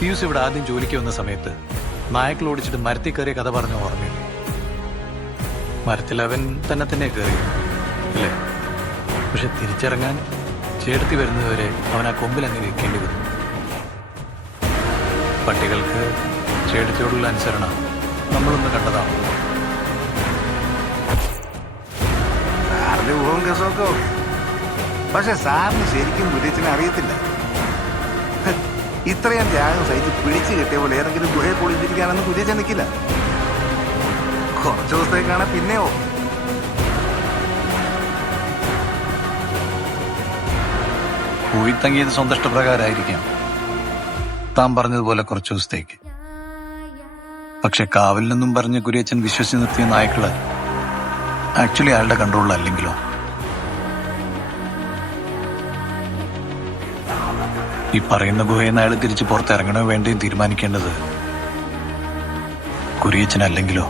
Pius ഇവിടെ ആദ്യം ജോലിക്ക് വന്ന സമയത്ത് നായ്ക്കൾ ഓടിച്ചിട്ട് മരത്തിൽ കയറിയ കഥ പറഞ്ഞ ഓർമ്മയില്ലേ? മരത്തിൽ അവൻ തന്നെ കയറി അല്ലേ? പക്ഷെ തിരിച്ചിറങ്ങാൻ ചേർത്തി വരുന്നതുവരെ അവൻ ആ കൊമ്പിൽ അങ്ങനെ ഇരിക്കേണ്ടി വന്നു. പട്ടികൾക്ക് ചേടത്തിയോടുള്ള അനുസരണ നമ്മളൊന്ന് കണ്ടതാണ്. സാറിന്റെ ഊഹം കേസൊക്കെ ഓക്കെ. പക്ഷെ സാറിന് ശരിക്കും കുര്യച്ചനെ അറിയത്തില്ല. ഇത്രയും ത്യാഗം സഹിച്ച് പിടിച്ചു കിട്ടിയ പോലെ ഏതെങ്കിലും ഗുഹയെ പൊളിച്ചിരിക്കാനൊന്നും കുര്യച്ചൻ നിൽക്കില്ല. കുറച്ചു ദിവസത്തേക്കാണ് പിന്നെയോ. പോയി തങ്ങിയത് സ്വന്തം ഇഷ്ടപ്രകാരമായിരിക്കാം, താൻ പറഞ്ഞതുപോലെ കുറച്ചു ദിവസത്തേക്ക്. പക്ഷെ കാവലിനെന്നും പറഞ്ഞ് കുര്യച്ചൻ വിശ്വസിച്ച് നിർത്തിയ നായ്ക്കള് ആക്ച്വലി അയാളുടെ കൺട്രോളിലല്ലെങ്കിലോ? ഈ പറയുന്ന ഗുഹയിൽ നിന്ന് അയാൾ തിരിച്ച് പുറത്തിറങ്ങണോ വേണ്ടയും തീരുമാനിക്കേണ്ടത് കുര്യച്ചനല്ലെങ്കിലോ?